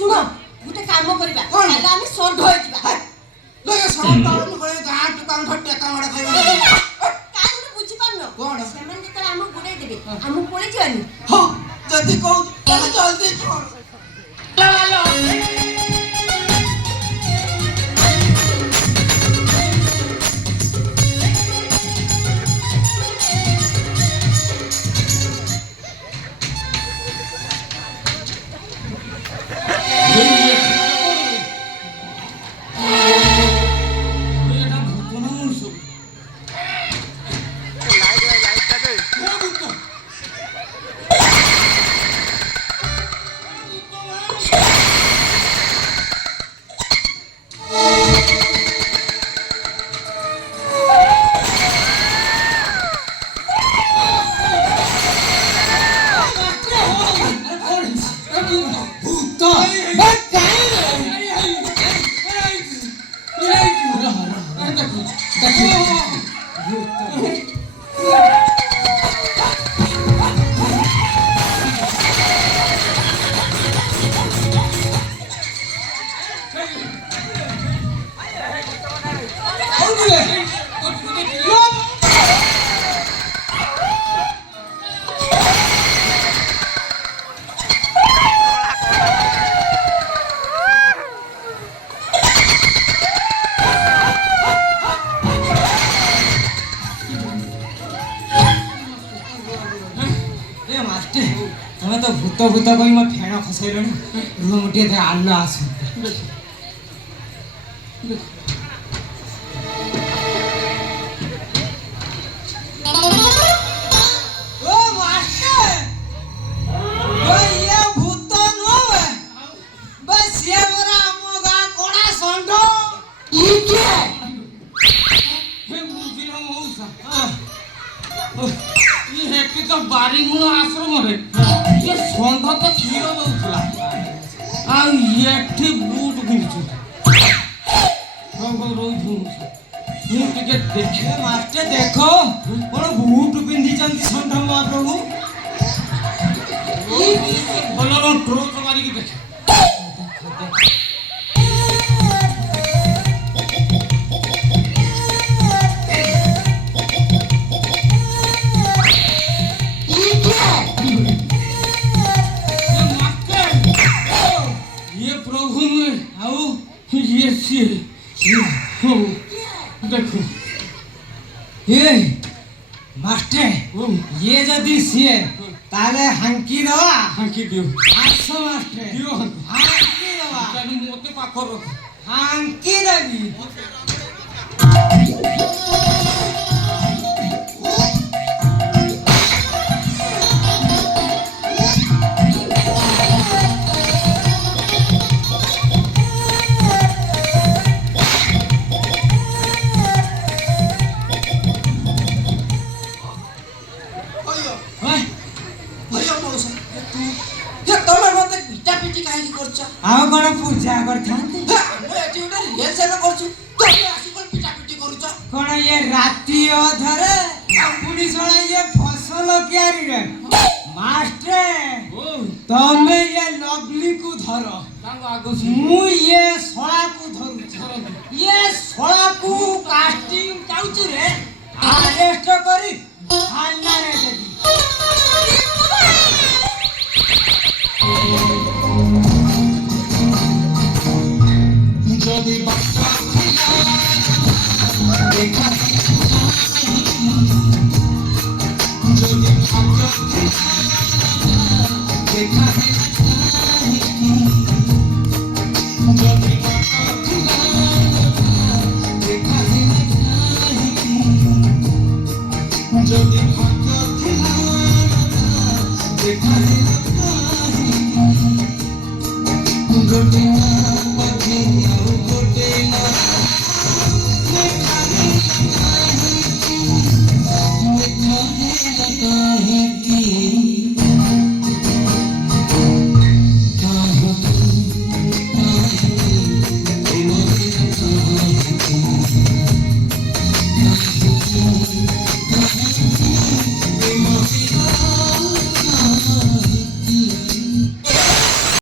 ଶୁଣ ଗୋଟେ କାମ କରିବା ତାହେଲେ ଆମେ ଷଣ୍ଢ ହେଇଯିବା ଲୋକେ ଷଣ୍ଢ ଗଳେ ଗାଁ ଟୁକାଙ୍କ ଟେକା ମାଡ ଖାଇବା କାଇଁ ଗୋଟେ ବୁଝିପାରୁନ କଣ ସେମାନେ ଯେତେବେଳେ ଆମକୁ ଗୁଡେଇ ଦେବେ ଆମକୁ ପଳେଇ ଯିବାନି ହଁ ଯଦି କହୁଛୁ ତାହେଲେ ଜଲ୍ଦି କର ତମେ ତ ଭୂତ ଭୂତ କହି ମୋ ଫେଣ ଖସେଇଲଣି ରୁହ ଟିକେ ଆଲୋ ଆସ ବାରିମୂଳ ଆଶ୍ରମରେ ଇଏ ଷଣ୍ଢ ତ କ୍ଷୀର ଦଉଥିଲା ଆଉ ଏଠି ବୁଟ ପିନ୍ଧୁଛୁ ମୁଁ ଟିକେ ଦେଖେ ମାଷ୍ଟେ ଦେଖ କଣ ବୁଟ ପିନ୍ଧିଛନ୍ତି ଷଣ୍ଢ ମହାପ୍ରଭୁ ଭଲ ଟ୍ରୋଚ ମାରିକି ଦେଖେ देखो ये मास्टर ये जदी सीए ताले हांकी दवा हांकी दियो आसो मास्टर दियो हांकी दवा जानु मोते पाखर रख हांकी देबी ଆଉ କଣ ପୂଜା କରିଥାନ୍ତି କଣ ଇଏ ରାତି ଅଧରେ ପୁଣି ଶଳା ଇଏ ଫସଲ କିଆରିରେ ମାଷ୍ଟ୍ରେ ତମେ ଇଏ ଲଭଲିକୁ ଧର ମୁଁ ଇଏ ଶଳାକୁ ଧରୁଛି ଇଏ ଶଳାକୁ କାଷ୍ଟିଂ ଚାଉଚୁରେ ଆରେଷ୍ଟ କରି ଥାନାରେ ଦେବି যদি যদি